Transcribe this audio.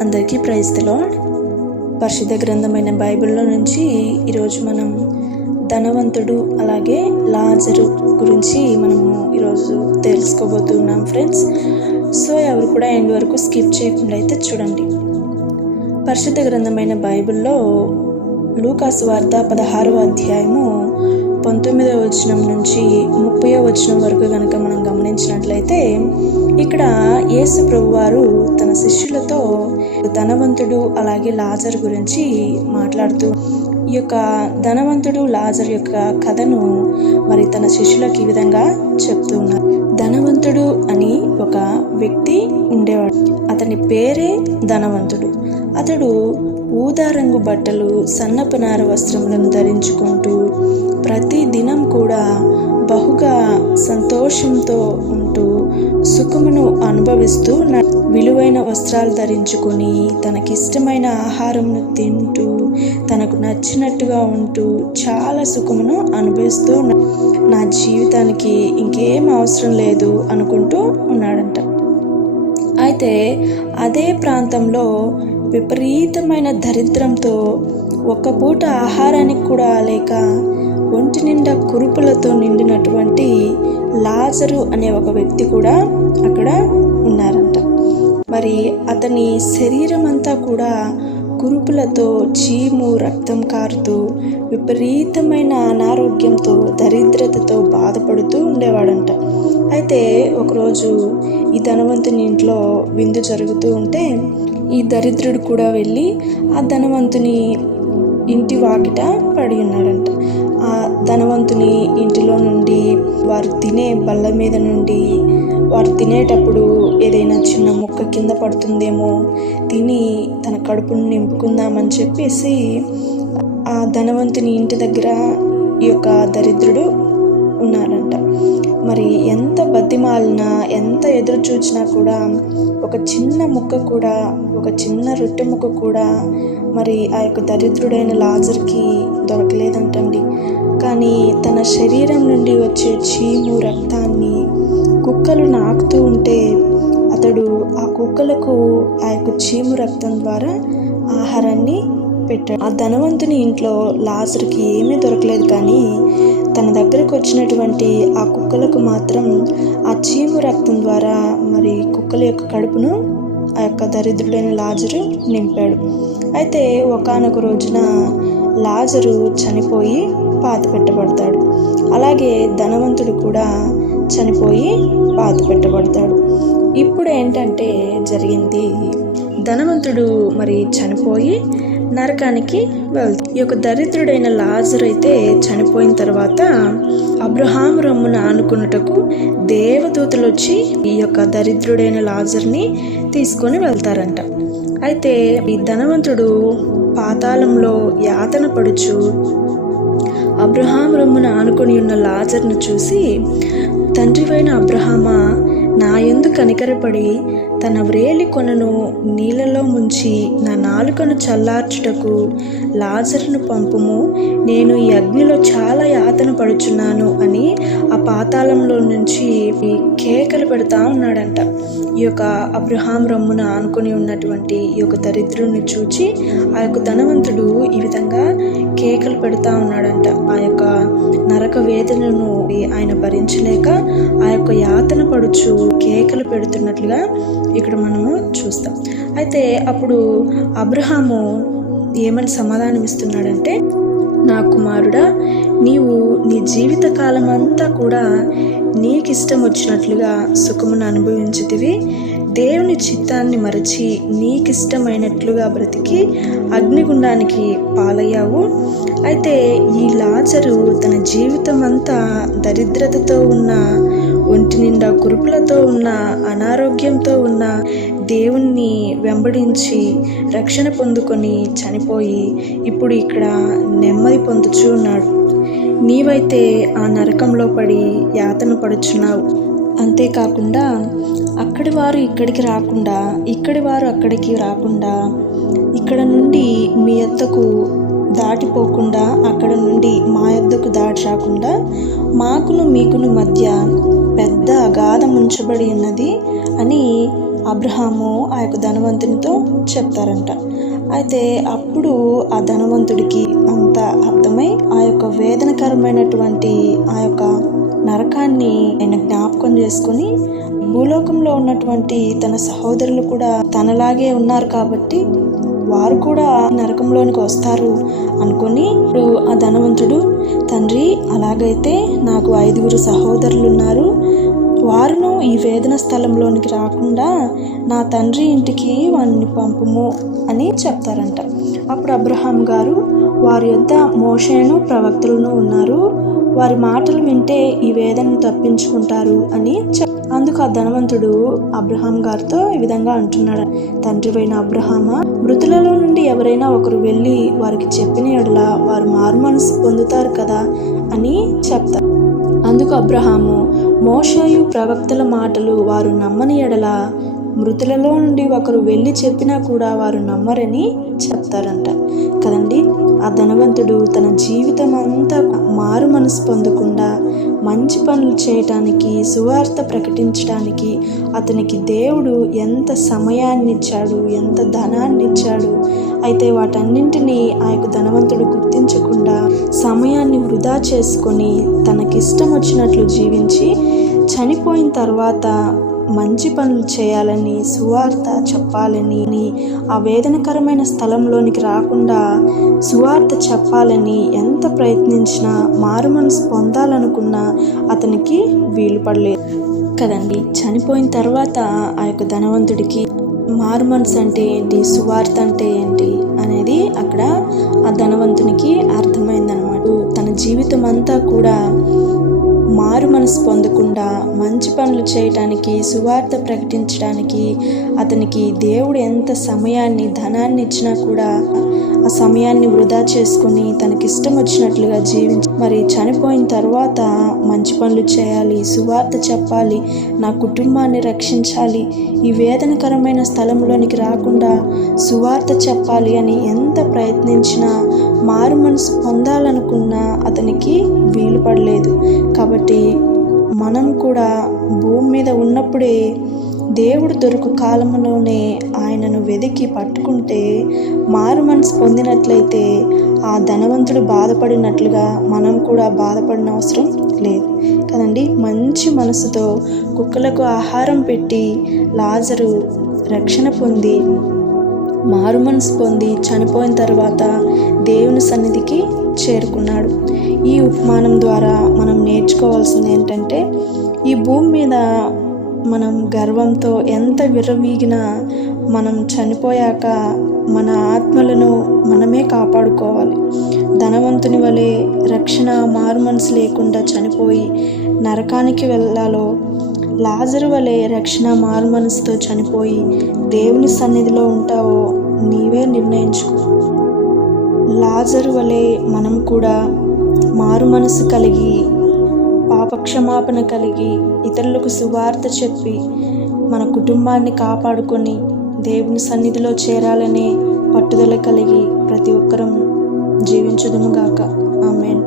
అందరికీ ప్రైజ్లో పరిశుద్ధ గ్రంథమైన బైబిల్లో నుంచి ఈరోజు మనం ధనవంతుడు అలాగే లాజరు గురించి మనము ఈరోజు తెలుసుకోబోతున్నాం ఫ్రెండ్స్. సో ఎవరు కూడా ఎండ్ వరకు స్కిప్ చేయకుండా అయితే చూడండి. పరిశుద్ధ గ్రంథమైన బైబిల్లో లూకాసు వార్త పదహారవ అధ్యాయము పంతొమ్మిదవ వచనం నుంచి ముప్పై వచనం వరకు కనుక మనం గమనించినట్లయితే ఇక్కడ యేసు ప్రభువారు తన శిష్యులతో ధనవంతుడు అలాగే లాజర్ గురించి మాట్లాడుతూ ఈ యొక్క ధనవంతుడు లాజర్ యొక్క కథను మరి తన శిష్యులకు ఈ విధంగా చెప్తూ ఉన్నారు. ధనవంతుడు అని ఒక వ్యక్తి ఉండేవాడు. అతని పేరే ధనవంతుడు. అతడు ఊదా రంగు బట్టలు సన్నపు నార వస్త్రములను ధరించుకుంటూ ప్రతి దినం కూడా బహుగా సంతోషంతో ఉంటూ సుఖమును అనుభవిస్తూ న- విలువైన వస్త్రాలు ధరించుకొని తనకిష్టమైన ఆహారంను తింటూ తనకు నచ్చినట్టుగా ఉంటూ చాలా సుఖమును అనుభవిస్తూ నా జీవితానికి ఇంకేం అవసరం లేదు అనుకుంటూ ఉన్నాడంట. అయితే అదే ప్రాంతంలో విపరీతమైన దరిద్రంతో ఒక పూట ఆహారానికి కూడా లేక ఒంటి నిండా కురుపులతో నిండినటువంటి లాజరు అనే ఒక వ్యక్తి కూడా అక్కడ ఉన్నారంట. మరి అతని శరీరం అంతా కూడా కురుపులతో చీము రక్తం కారుతూ విపరీతమైన అనారోగ్యంతో దరిద్రతతో బాధపడుతూ ఉండేవాడంట. అయితే ఒకరోజు ఈ ధనవంతుని ఇంట్లో విందు జరుగుతూ ఉంటే ఈ దరిద్రుడు కూడా వెళ్ళి ఆ ధనవంతుని ఇంటి వాకిట పడి ఉన్నాడంట. ఆ ధనవంతుని ఇంటిలో నుండి వారు తినే బల్ల మీద నుండి వారు తినేటప్పుడు ఏదైనా చిన్న ముక్క కింద పడుతుందేమో తిని తన కడుపును నింపుకుందామని చెప్పేసి ఆ ధనవంతుని ఇంటి దగ్గర ఈ యొక్క దరిద్రుడు ఉన్నాడంట. మరి ఎంత బతిమాలినా ఎంత ఎదురు చూచినా కూడా ఒక చిన్న ముక్క కూడా ఒక చిన్న రొట్టె ముక్క కూడా మరి ఆ యొక్క దరిద్రుడైన లాజర్కి దొరకలేదంటండి. కానీ తన శరీరం నుండి వచ్చే చీము రక్తాన్ని కుక్కలు నాకుతూ ఉంటే అతడు ఆ కుక్కలకు ఆ యొక్క చీము రక్తం ద్వారా ఆహారాన్ని పెట్టాడు. ఆ ధనవంతుని ఇంట్లో లాజర్కి ఏమీ దొరకలేదు కానీ తన దగ్గరకు వచ్చినటువంటి ఆ కుక్కలకు మాత్రం ఆ చీము రక్తం ద్వారా మరి కుక్కల యొక్క కడుపును ఆ యొక్క దరిద్రుడైన లాజరు నింపాడు. అయితే ఒకానొక రోజున లాజరు చనిపోయి పాతి పెట్టబడతాడు. అలాగే ధనవంతుడు కూడా చనిపోయి పాతి పెట్టబడతాడు. ఇప్పుడు ఏంటంటే జరిగింది ధనవంతుడు మరి చనిపోయి నరకానికి వెళ్తాడు ఈ యొక్క దరిద్రుడైన లాజర్ అయితే చనిపోయిన తర్వాత అబ్రహాం రమ్మున ఆనుకున్నటకు దేవదూతలు వచ్చి ఈ యొక్క దరిద్రుడైన లాజర్ని తీసుకొని వెళ్తారంట. అయితే ఈ ధనవంతుడు పాతాళంలో యాతన పడుచు అబ్రహాం రమ్మును ఆనుకొని ఉన్న లాజర్ను చూసి తండ్రివైన అబ్రహామా నా ఎందు కనికరపడి తన వ్రేలి కొనను నీళ్ళలో ముంచి నా నాలుకను చల్లార్చుటకు లాజర్ను పంపుము. నేను ఈ అగ్నిలో చాలా యాతన పడుచున్నాను అని ఆ పాతాళంలో నుంచి కేకలు పెడతా ఉన్నాడంట. ఈ యొక్క అబ్రహాం రమ్మున ఆనుకొని ఉన్నటువంటి ఈ యొక్క దరిద్రుని చూచి ఆ యొక్క ధనవంతుడు ఈ విధంగా కేకలు పెడతా ఉన్నాడంట. ఆ యొక్క నరక వేదనను ఆయన భరించలేక ఆ యొక్క యాతన పడుచు కేకలు పెడుతున్నట్లుగా ఇక్కడ మనము చూస్తాం. అయితే అప్పుడు అబ్రహాము ఏమని సమాధానం ఇస్తున్నాడంటే నా కుమారుడా నీవు నీ జీవిత కాలం అంతా కూడా నీకు ఇష్టం వచ్చినట్లుగా సుఖమును అనుభవించుతివి. దేవుని చిత్తాన్ని మరచి నీకిష్టమైనట్లుగా బ్రతికి అగ్నిగుండానికి పాలయ్యావు. అయితే ఈ లాజరు తన జీవితం అంతా దరిద్రతతో ఉన్న ఒంటి నిండా కురుపులతో ఉన్న అనారోగ్యంతో ఉన్న దేవుణ్ణి వెంబడించి రక్షణ పొందుకొని చనిపోయి ఇప్పుడు ఇక్కడ నెమ్మది పొందుచూ ఉన్నాడు. నీవైతే ఆ నరకంలో పడి యాతన పడుచున్నావు. అంతేకాకుండా అక్కడి వారు ఇక్కడికి రాకుండా ఇక్కడి వారు అక్కడికి రాకుండా ఇక్కడ నుండి మీ యొద్దకు దాటిపోకుండా అక్కడ నుండి మా యొద్దకు దాటి రాకుండా మాకును మీకును మధ్య పెద్ద అగాధం ఉంచబడి ఉన్నది అని అబ్రహాము ఆ యొక్క ధనవంతునితో చెప్తారంట. అయితే అప్పుడు ఆ ధనవంతుడికి అంత అర్థమై ఆ యొక్క వేదనకరమైనటువంటి ఆ యొక్క నరకాన్ని ఆయన జ్ఞాపకం చేసుకొని భూలోకంలో ఉన్నటువంటి తన సహోదరులు కూడా తనలాగే ఉన్నారు కాబట్టి వారు కూడా నరకంలోనికి వస్తారు అనుకొని ఇప్పుడు ఆ ధనవంతుడు తండ్రి అలాగైతే నాకు ఐదుగురు సహోదరులు ఉన్నారు వారును ఈ వేదన స్థలంలోనికి రాకుండా నా తండ్రి ఇంటికి వాడిని పంపము అని చెప్తారంట. అప్పుడు అబ్రహాం గారు వారి యొద్ద మోషేను ప్రవక్తలను ఉన్నారు. వారి మాటలు వింటే ఈ వేదనను తప్పించుకుంటారు అని చెప్ అందుకు ఆ ధనవంతుడు అబ్రహాం గారితో ఈ విధంగా అంటున్నాడు. తండ్రివైన అబ్రహామా మృతులలో నుండి ఎవరైనా ఒకరు వెళ్ళి వారికి చెప్పిన ఎడల వారు మారు మనసు పొందుతారు కదా అని చెప్తారు అందుకు అబ్రహాము మోషయు ప్రవక్తల మాటలు వారు నమ్మని ఎడల మృతులలో నుండి ఒకరు వెళ్ళి చెప్పినా కూడా వారు నమ్మరని చెప్తారంట. కదండి ఆ ధనవంతుడు తన జీవితం అంతా మారు మనసు పొందకుండా మంచి పనులు చేయటానికి సువార్త ప్రకటించడానికి అతనికి దేవుడు ఎంత సమయాన్ని ఇచ్చాడు ఎంత ధనాన్ని ఇచ్చాడు అయితే వాటన్నింటినీ ఆ యొక్క ధనవంతుడు గుర్తించకుండా సమయాన్ని వృధా చేసుకొని తనకిష్టం వచ్చినట్లు జీవించి చనిపోయిన తర్వాత మంచి పనులు చేయాలని సువార్త చెప్పాలని ఆ వేదనకరమైన స్థలంలోనికి రాకుండా సువార్త చెప్పాలని ఎంత ప్రయత్నించినా మారు మనసు పొందాలనుకున్నా అతనికి వీలు పడలేదు. కదండి? చనిపోయిన తర్వాత ఆ యొక్క ధనవంతుడికి మారు మనసు అంటే ఏంటి? సువార్త అంటే ఏంటి? అనేది అక్కడ ఆ ధనవంతునికి అర్థమైందనమాట. తన జీవితం అంతా కూడా మారు మనసు పొందకుండా మంచి పనులు చేయటానికి సువార్త ప్రకటించడానికి అతనికి దేవుడు ఎంత సమయాన్ని ధనాన్ని ఇచ్చినా కూడా ఆ సమయాన్ని వృధా చేసుకుని తనకిష్టం వచ్చినట్లుగా జీవించి. మరి చనిపోయిన తర్వాత మంచి పనులు చేయాలి సువార్త చెప్పాలి నా కుటుంబాన్ని రక్షించాలి ఈ వేదనకరమైన స్థలంలోనికి రాకుండా సువార్త చెప్పాలి అని ఎంత ప్రయత్నించినా మారు మనసు పొందాలనుకున్నా అతనికి వీలు పడలేదు. కాబట్టి మనం కూడా భూమి మీద ఉన్నప్పుడే దేవుడు దొరుకు కాలంలోనే ఆయనను వెదికి పట్టుకుంటే మారు మనసు పొందినట్లయితే ఆ ధనవంతుడు బాధపడినట్లుగా మనం కూడా బాధపడిన అవసరం లేదు. కదండి? మంచి మనసుతో కుక్కలకు ఆహారం పెట్టి లాజరు రక్షణ పొంది మారు మనసు పొంది చనిపోయిన తర్వాత దేవుని సన్నిధికి చేరుకున్నాడు. ఈ ఉపమానం ద్వారా మనం నేర్చుకోవాల్సింది ఏంటంటే ఈ భూమి మీద మనం గర్వంతో ఎంత విర్రవీగినా మనం చనిపోయాక మన ఆత్మలను మనమే కాపాడుకోవాలి. ధనవంతుని వలె రక్షణ మారు మనసు లేకుండా చనిపోయి నరకానికి వెళ్ళాలో లాజరు వలె రక్షణ మారు మనసుతో చనిపోయి దేవుని సన్నిధిలో ఉంటావో నీవే నిర్ణయించుకో. లాజరు వలె మనం కూడా మారు మనసు కలిగి పాపక్షమాపణ కలిగి ఇతరులకు సువార్త చెప్పి మన కుటుంబాన్ని కాపాడుకొని దేవుని సన్నిధిలో చేరాలనే పట్టుదల కలిగి ప్రతి ఒక్కరం జీవించుదుముగాక ఆమెన్.